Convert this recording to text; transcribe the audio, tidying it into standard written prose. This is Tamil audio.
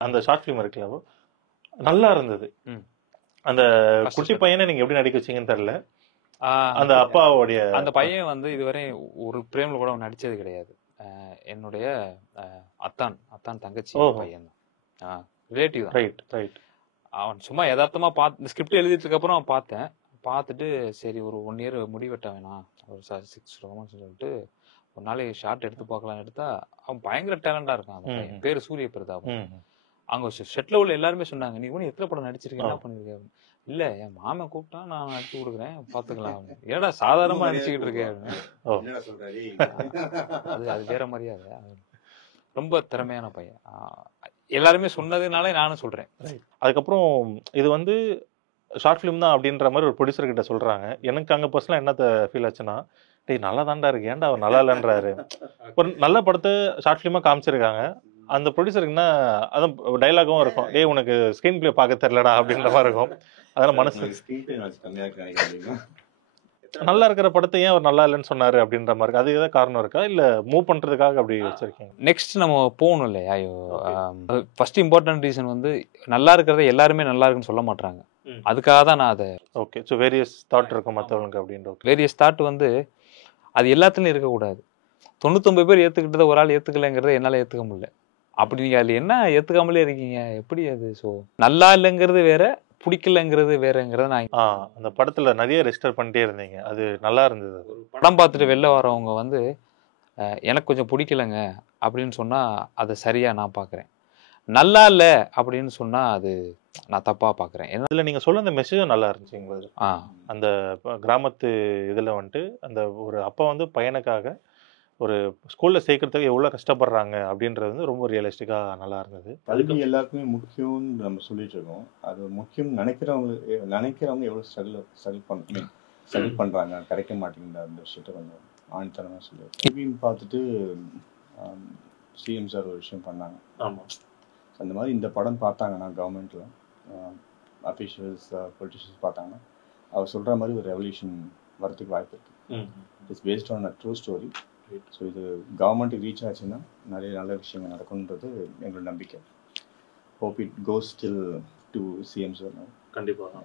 அந்த ஷார்ட் ஃபிலிம் இருக்குல்ல நல்லா இருந்தது. அந்த குட்டி பையனை நீங்க எப்படி நடிக்க வச்சீங்கன்னு தெரியல. அந்த அப்பாவுடைய அந்த பையன் வந்து இதுவரை ஒரு பிரேம்ல கூட நடிச்சது கிடையாது. என்னுடைய அத்தான் தங்கச்சி பையன் தான், ரிலேட்டிவ் தான். Right right. அவன் சும்மா யதார்த்தமா இந்த ஸ்கிரிப்ட் எழுதிட்டு அப்புறம் பார்த்துட்டு சரி ஒரு 1 இயர் முடிவெட்ட வேணாம், ஒரு 6 months சொல்லிட்டு ஒரு நாளைக்கு ஷார்ட் எடுத்து பார்க்கலாம். எடுத்தா அவன் பயங்கர டேலண்டா இருக்கான். அந்த பையன் பேரு சூரிய பிரதாப். அங்க செட்ல உள்ள எல்லாருமே சொன்னாங்க, நீ கூட எத்தனை படம் நடிச்சிருக்க, என்ன பண்ணிருக்க? இல்ல என் மாமன் கூப்பிட்டா நான் நடிச்சு கொடுக்குறேன், பாத்துக்கலாம். ஏடா சாதாரணமா நடிச்சுக்கிட்டு இருக்கேன். அது வேற மரியாதை. ரொம்ப திறமையான பையன், எல்லாருமே சொன்னதுனால நானும் சொல்றேன். அதுக்கப்புறம் இது வந்து ஷார்ட் ஃபிலிம் தான் அப்படின்ற மாதிரி ஒரு ப்ரொடியூசர் கிட்ட சொல்றாங்க. எனக்கு அங்க பர்சனலா என்ன ஃபீல் ஆச்சுன்னா, டேய் நல்லா தாண்டா இருக்கு, ஏன்டா அவர் நல்லா இல்லைன்றாரு. ஒரு நல்ல படத்தை ஷார்ட் ஃபிலிமா காமிச்சிருக்காங்க. அந்த ப்ரொடியூசருக்கு என்ன அதான் டைலாகும் இருக்கும், டேய் உனக்கு ஸ்கிரீன் பிளே பார்க்க தெரியலடா அப்படின்ற மாதிரி இருக்கும். அதெல்லாம் மனசு நல்லா இருக்கிற படத்தை ஏன் அவர் நல்லா இல்லைன்னு சொன்னாரு அப்படின்ற மாதிரி அது ஏதாவது காரணம் இருக்கா, இல்ல மூவ் பண்றதுக்காக அப்படி வச்சிருக்கீங்க? நெக்ஸ்ட் நம்ம போகணும் இல்லையா? ஃபர்ஸ்ட் இம்பார்ட்டன்ட் ரீசன் வந்து நல்லா இருக்கிறத எல்லாருமே நல்லா இருக்குன்னு சொல்ல மாட்டாங்க. அதுக்காக தான் நான் அதை ஓகே. ஸோ வேரியஸ் தாட் இருக்கும் மற்றவங்களுக்கு அப்படின்ற. வேரியஸ் தாட் வந்து அது எல்லாத்துலையும் இருக்கக்கூடாது. 99 பேர் ஏற்றுக்கிட்டதை ஒரு ஆள் ஏற்றுக்கலைங்கிறத என்னால் ஏற்றுக்க முடியல. அப்படி நீங்கள் அதில் என்ன ஏற்றுக்காமலே இருக்கீங்க, எப்படி அது? ஸோ நல்லா இல்லைங்கிறது வேற, பிடிக்கலங்கிறது வேறங்கிறத நான் அந்த படத்துல நிறைய ரெஜிஸ்டர் பண்ணிட்டே இருந்தீங்க, அது நல்லா இருந்தது. படம் பார்த்துட்டு வெளில வரவங்க வந்து எனக்கு கொஞ்சம் பிடிக்கலங்க அப்படின்னு சொன்னா அதை சரியா நான் பார்க்குறேன். நல்லா இல்லை அப்படின்னு சொன்னா அது நான் தப்பா பார்க்குறேன். இதுல நீங்க சொல்ல அந்த மெசேஜும் நல்லா இருந்துச்சு எங்களுக்கு. அந்த கிராமத்து இதுல வந்துட்டு அந்த ஒரு அப்பா வந்து பையனுக்காக ஒரு ஸ்கூல்ல சேர்க்கறதுக்கு எவ்வளவு கஷ்டப்படுறாங்க அப்படின்றது வந்து ரொம்ப ரியலிஸ்டிக்கா நல்லா இருந்தது. கல்வி எல்லாருக்குமே முக்கியம்னு நம்ம சொல்லிட்டு இருக்கோம். அது முக்கியம் நினைக்கிறவங்க எவ்வளவு ஸ்ட்ரகிள் பண்றாங்க, கிடைக்க மாட்டேங்குது. அந்த விஷயத்த கொஞ்சம் ஆணித்தனமா சொல்லி டிவின்னு பார்த்துட்டு சிஎம் சார் ஒரு விஷயம் பண்ணாங்க. அந்த மாதிரி இந்த படம் பார்த்தாங்கன்னா கவர்மெண்ட்ல அஃபீஷியல்ஸ் பொலிட்டிஷியன்ஸ் பார்த்தாங்கன்னா அவர் சொல்ற மாதிரி ஒரு ரெவல்யூஷன் வரதுக்கு வாய்ப்பு இருக்கு. It's based on a true story. So இது கவர்மெண்ட்டுக்கு ரீச் ஆச்சுன்னா நிறைய நல்ல விஷயங்கள் நடக்கும்ன்றது எங்களோட நம்பிக்கை. Hope it goes till to CM sir. கண்டிப்பாக.